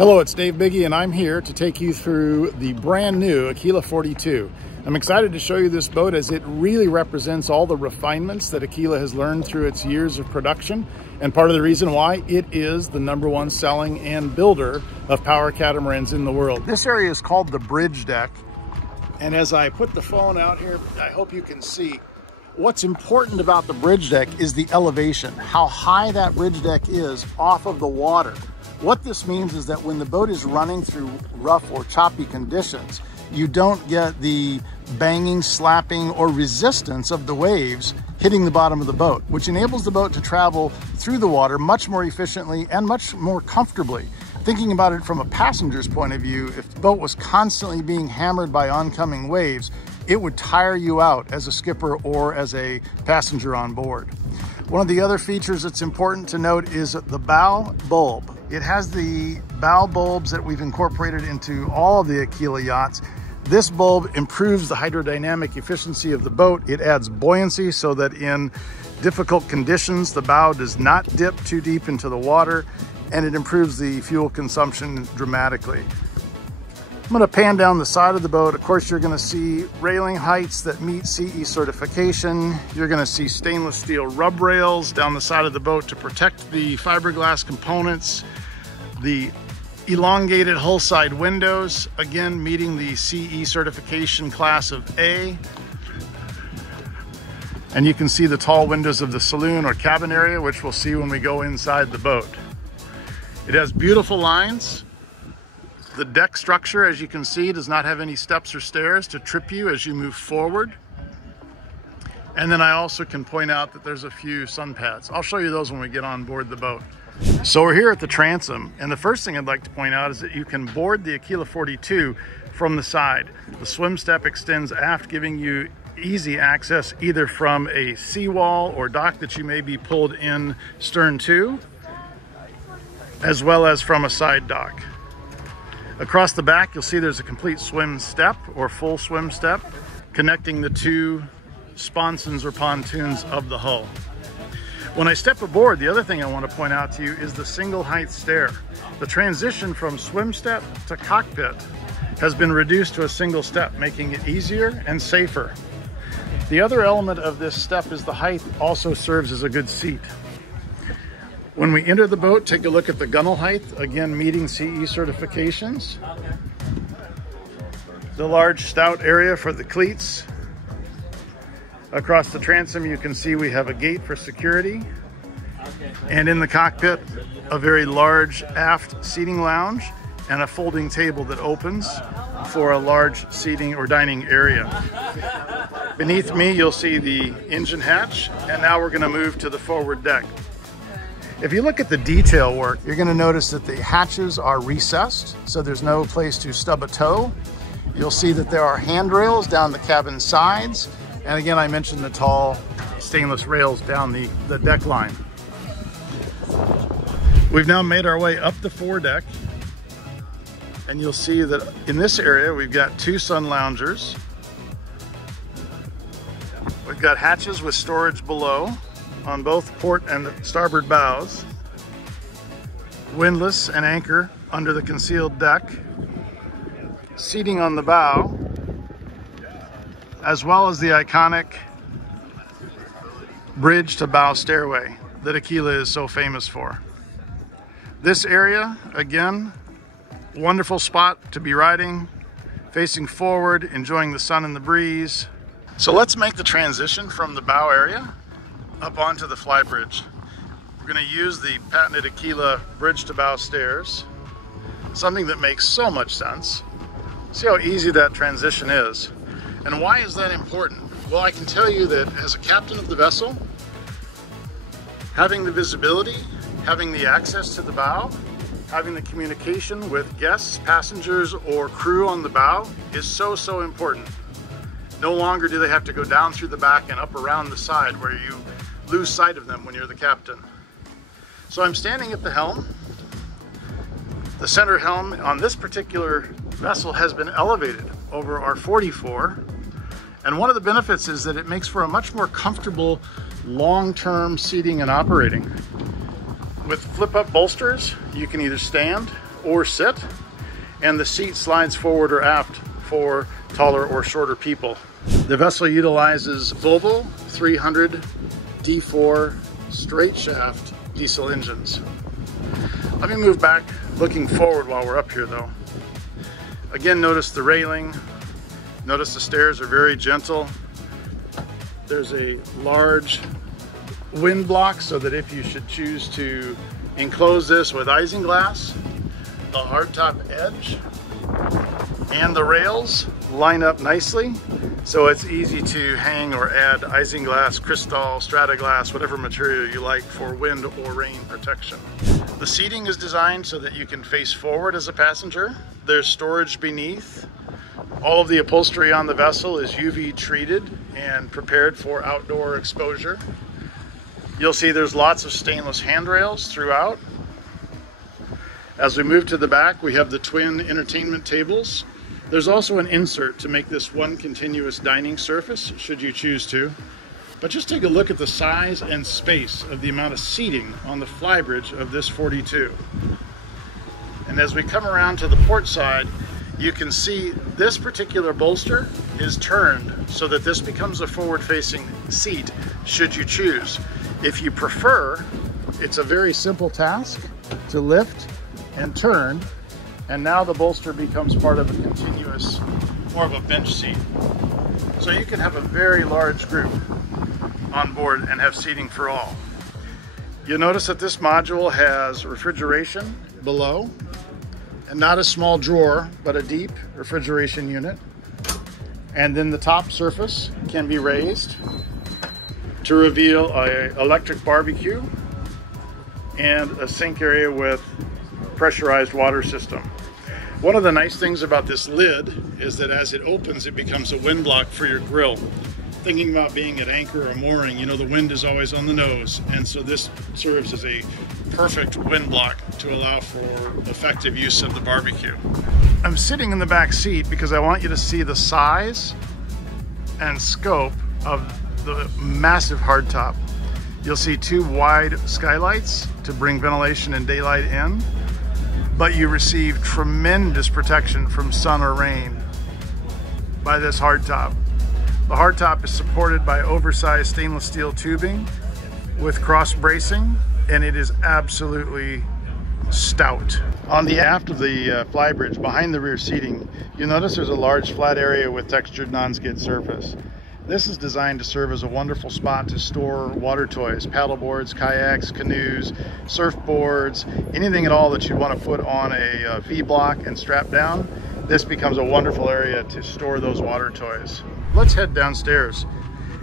Hello, it's Dave Biggie, and I'm here to take you through the brand new Aquila 42. I'm excited to show you this boat as it really represents all the refinements that Aquila has learned through its years of production, and part of the reason why it is the #1 selling and builder of power catamarans in the world. This area is called the bridge deck, and as I put the phone out here, I hope you can see what's important about the bridge deck is the elevation, how high that bridge deck is off of the water. What this means is that when the boat is running through rough or choppy conditions, you don't get the banging, slapping, or resistance of the waves hitting the bottom of the boat, which enables the boat to travel through the water much more efficiently and much more comfortably. Thinking about it from a passenger's point of view, if the boat was constantly being hammered by oncoming waves, it would tire you out as a skipper or as a passenger on board. One of the other features that's important to note is the bow bulb. It has the bow bulbs that we've incorporated into all of the Aquila yachts. This bulb improves the hydrodynamic efficiency of the boat. It adds buoyancy so that in difficult conditions, the bow does not dip too deep into the water, and it improves the fuel consumption dramatically. I'm going to pan down the side of the boat. Of course, you're going to see railing heights that meet CE certification. You're going to see stainless steel rub rails down the side of the boat to protect the fiberglass components. The elongated hull side windows, again, meeting the CE certification class of A. And you can see the tall windows of the saloon or cabin area, which we'll see when we go inside the boat. It has beautiful lines. The deck structure, as you can see, does not have any steps or stairs to trip you as you move forward. And then I also can point out that there's a few sun pads. I'll show you those when we get on board the boat. So we're here at the transom, and the first thing I'd like to point out is that you can board the Aquila 42 from the side. The swim step extends aft, giving you easy access either from a seawall or dock that you may be pulled in stern to, as well as from a side dock. Across the back, you'll see there's a complete swim step or full swim step connecting the two sponsons or pontoons of the hull. When I step aboard, the other thing I want to point out to you is the single height stair. The transition from swim step to cockpit has been reduced to a single step, making it easier and safer. The other element of this step is the height also serves as a good seat. When we enter the boat, take a look at the gunnel height, again meeting CE certifications. The large stout area for the cleats. Across the transom, you can see we have a gate for security. And in the cockpit, a very large aft seating lounge and a folding table that opens for a large seating or dining area. Beneath me, you'll see the engine hatch, and now we're going to move to the forward deck. If you look at the detail work, you're going to notice that the hatches are recessed, so there's no place to stub a toe. You'll see that there are handrails down the cabin sides, and again, I mentioned the tall stainless rails down the deck line. We've now made our way up the foredeck, and you'll see that in this area, we've got two sun loungers. We've got hatches with storage below on both port and starboard bows. Windlass and anchor under the concealed deck. Seating on the bow, as well as the iconic bridge to bow stairway that Aquila is so famous for. This area, again, wonderful spot to be riding, facing forward, enjoying the sun and the breeze. So let's make the transition from the bow area up onto the fly bridge. We're going to use the patented Aquila bridge to bow stairs, something that makes so much sense. See how easy that transition is. And why is that important? Well, I can tell you that as a captain of the vessel, having the visibility, having the access to the bow, having the communication with guests, passengers, or crew on the bow is so important. No longer do they have to go down through the back and up around the side where you lose sight of them when you're the captain. So I'm standing at the helm. The center helm on this particular vessel has been elevated over our 44. And one of the benefits is that it makes for a much more comfortable long-term seating and operating. With flip-up bolsters, you can either stand or sit, and the seat slides forward or aft for taller or shorter people. The vessel utilizes Volvo 300 D4 straight shaft diesel engines. Let me move back looking forward while we're up here though. Again, notice the railing. Notice the stairs are very gentle. There's a large wind block so that if you should choose to enclose this with isinglass, the hardtop edge and the rails line up nicely, so it's easy to hang or add isinglass, crystal, strata-glass, whatever material you like for wind or rain protection. The seating is designed so that you can face forward as a passenger. There's storage beneath. All of the upholstery on the vessel is UV treated and prepared for outdoor exposure. You'll see there's lots of stainless handrails throughout. As we move to the back, we have the twin entertainment tables. There's also an insert to make this one continuous dining surface, should you choose to. But just take a look at the size and space of the amount of seating on the flybridge of this 42. And as we come around to the port side, you can see this particular bolster is turned so that this becomes a forward-facing seat, should you choose. If you prefer, it's a very simple task to lift and turn, and now the bolster becomes part of a continuous, more of a bench seat. So you can have a very large group on board and have seating for all. You'll notice that this module has refrigeration below, and not a small drawer, but a deep refrigeration unit. And then the top surface can be raised to reveal an electric barbecue and a sink area with pressurized water system. One of the nice things about this lid is that as it opens, it becomes a wind block for your grill. Thinking about being at anchor or mooring, you know, the wind is always on the nose, and so this serves as a perfect wind block to allow for effective use of the barbecue. I'm sitting in the back seat because I want you to see the size and scope of the massive hardtop. You'll see two wide skylights to bring ventilation and daylight in, but you receive tremendous protection from sun or rain by this hardtop. The hardtop is supported by oversized stainless steel tubing with cross bracing, and it is absolutely stout. On the aft of the flybridge, behind the rear seating, you'll notice there's a large flat area with textured non-skid surface. This is designed to serve as a wonderful spot to store water toys, paddle boards, kayaks, canoes, surfboards, anything at all that you want to put on a V-block and strap down. This becomes a wonderful area to store those water toys. Let's head downstairs.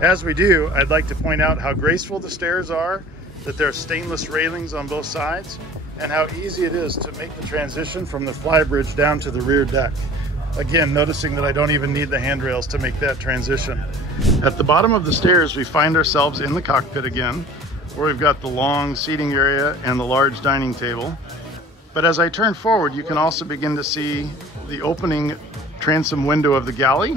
As we do, I'd like to point out how graceful the stairs are, that there are stainless railings on both sides, and how easy it is to make the transition from the flybridge down to the rear deck. Again, noticing that I don't even need the handrails to make that transition. At the bottom of the stairs, we find ourselves in the cockpit again, where we've got the long seating area and the large dining table. But as I turn forward, you can also begin to see the opening transom window of the galley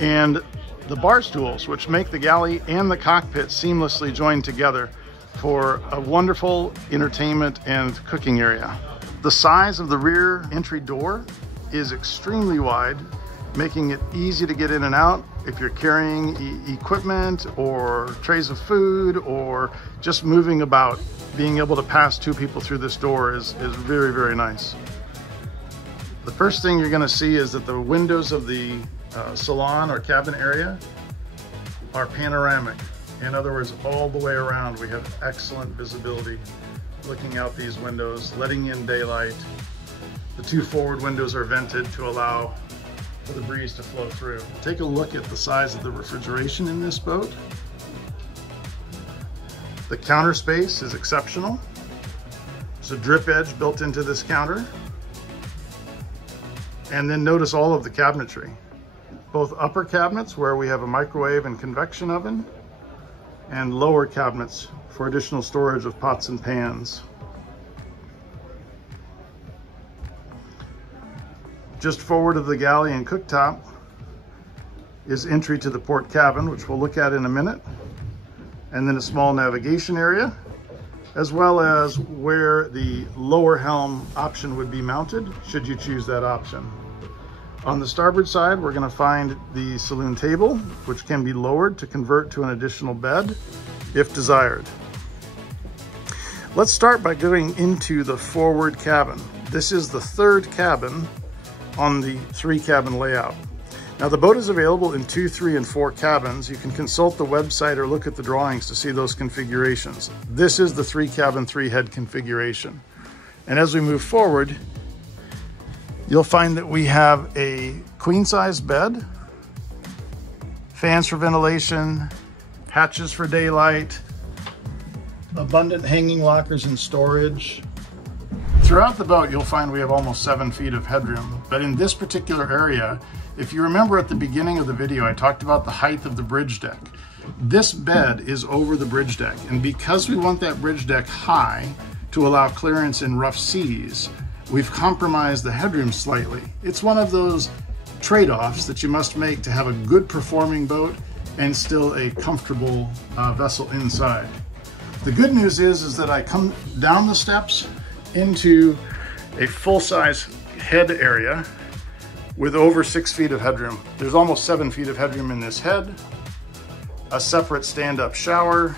and the bar stools, which make the galley and the cockpit seamlessly joined together for a wonderful entertainment and cooking area. The size of the rear entry door is extremely wide, making it easy to get in and out if you're carrying equipment or trays of food or just moving about. Being able to pass two people through this door is very, very nice. The first thing you're going to see is that the windows of the salon or cabin area are panoramic. In other words, all the way around we have excellent visibility looking out these windows, letting in daylight. The two forward windows are vented to allow for the breeze to flow through. Take a look at the size of the refrigeration in this boat. The counter space is exceptional. There's a drip edge built into this counter. And then notice all of the cabinetry. Both upper cabinets where we have a microwave and convection oven, and lower cabinets for additional storage of pots and pans. Just forward of the galley and cooktop is entry to the port cabin, which we'll look at in a minute, and then a small navigation area as well as where the lower helm option would be mounted, should you choose that option. On the starboard side, we're going to find the saloon table, which can be lowered to convert to an additional bed if desired. Let's start by going into the forward cabin. This is the third cabin on the 3-cabin layout. Now the boat is available in 2, 3, and 4 cabins. You can consult the website or look at the drawings to see those configurations. This is the 3-cabin, 3-head configuration. And as we move forward, you'll find that we have a queen-size bed, fans for ventilation, hatches for daylight, abundant hanging lockers and storage. Throughout the boat, you'll find we have almost 7 feet of headroom, but in this particular area, if you remember at the beginning of the video, I talked about the height of the bridge deck. This bed is over the bridge deck, and because we want that bridge deck high to allow clearance in rough seas, we've compromised the headroom slightly. It's one of those trade-offs that you must make to have a good performing boat and still a comfortable vessel inside. The good news is that I come down the steps into a full-size head area with over 6 feet of headroom. There's almost 7 feet of headroom in this head, a separate stand-up shower,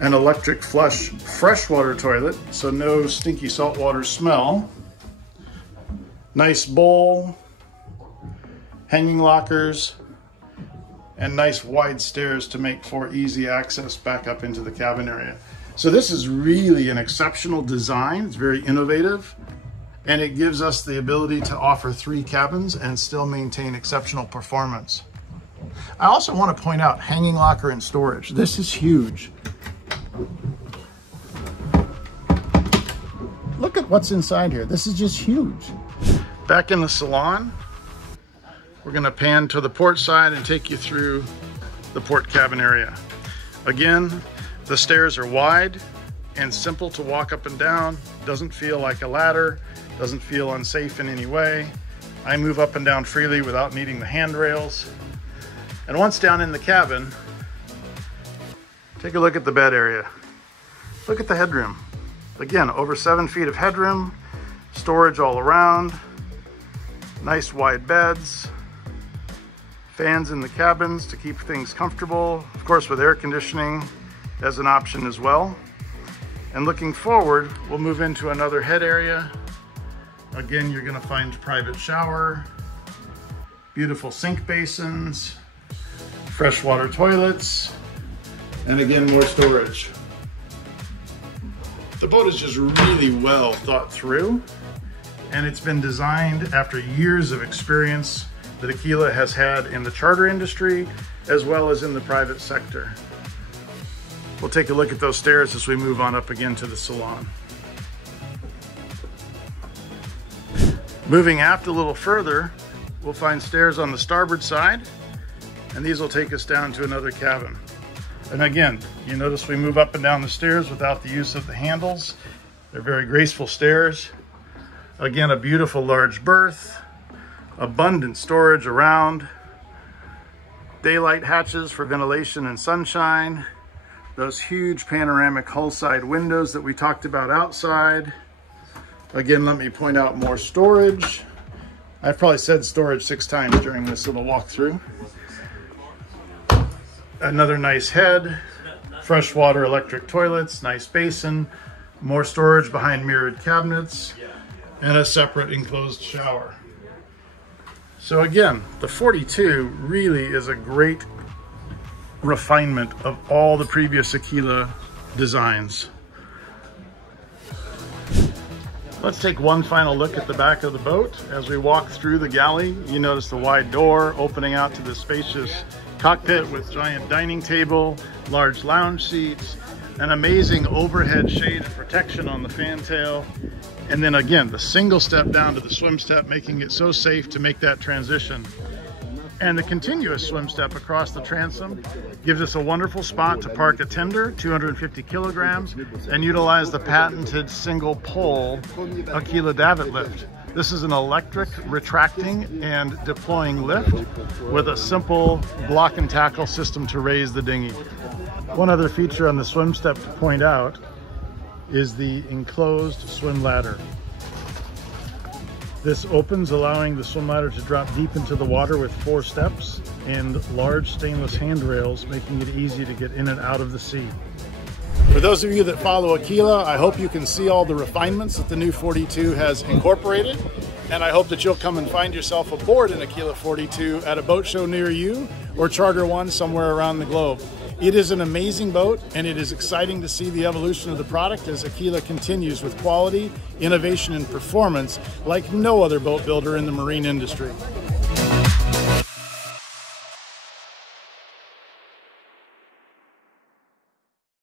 an electric flush freshwater toilet, so no stinky saltwater smell, nice bowl, hanging lockers, and nice wide stairs to make for easy access back up into the cabin area. So this is really an exceptional design. It's very innovative, and it gives us the ability to offer 3 cabins and still maintain exceptional performance. I also want to point out hanging locker and storage. This is huge. Look at what's inside here. This is just huge. Back in the salon, we're going to pan to the port side and take you through the port cabin area. Again, the stairs are wide and simple to walk up and down. Doesn't feel like a ladder, doesn't feel unsafe in any way. I move up and down freely without needing the handrails. And once down in the cabin, take a look at the bed area. Look at the headroom. Again, over 7 feet of headroom, storage all around, nice wide beds, fans in the cabins to keep things comfortable, of course with air conditioning as an option as well. And looking forward, we'll move into another head area. Again, you're gonna find private shower, beautiful sink basins, freshwater toilets, and again, more storage. The boat is just really well thought through, and it's been designed after years of experience that Aquila has had in the charter industry as well as in the private sector. We'll take a look at those stairs as we move on up again to the salon. Moving aft a little further, we'll find stairs on the starboard side, and these will take us down to another cabin. And again, you notice we move up and down the stairs without the use of the handles. They're very graceful stairs. Again, a beautiful large berth, abundant storage around, daylight hatches for ventilation and sunshine, those huge panoramic hull side windows that we talked about outside. Again, let me point out more storage. I've probably said storage 6 times during this little walkthrough. Another nice head, freshwater electric toilets, nice basin, more storage behind mirrored cabinets, and a separate enclosed shower. So again, the 42 really is a great refinement of all the previous Aquila designs. Let's take one final look at the back of the boat. As we walk through the galley, you notice the wide door opening out to the spacious cockpit with giant dining table, large lounge seats, an amazing overhead shade of protection on the fantail, and then again, the single step down to the swim step, making it so safe to make that transition. And the continuous swim step across the transom gives us a wonderful spot to park a tender, 250 kilograms, and utilize the patented single pole Aquila davit lift. This is an electric retracting and deploying lift with a simple block and tackle system to raise the dinghy. One other feature on the swim step to point out is the enclosed swim ladder. This opens, allowing the swim ladder to drop deep into the water with 4 steps and large stainless handrails, making it easy to get in and out of the sea. For those of you that follow Aquila, I hope you can see all the refinements that the new 42 has incorporated, and I hope that you'll come and find yourself aboard an Aquila 42 at a boat show near you or charter one somewhere around the globe. It is an amazing boat, and it is exciting to see the evolution of the product as Aquila continues with quality, innovation, and performance like no other boat builder in the marine industry.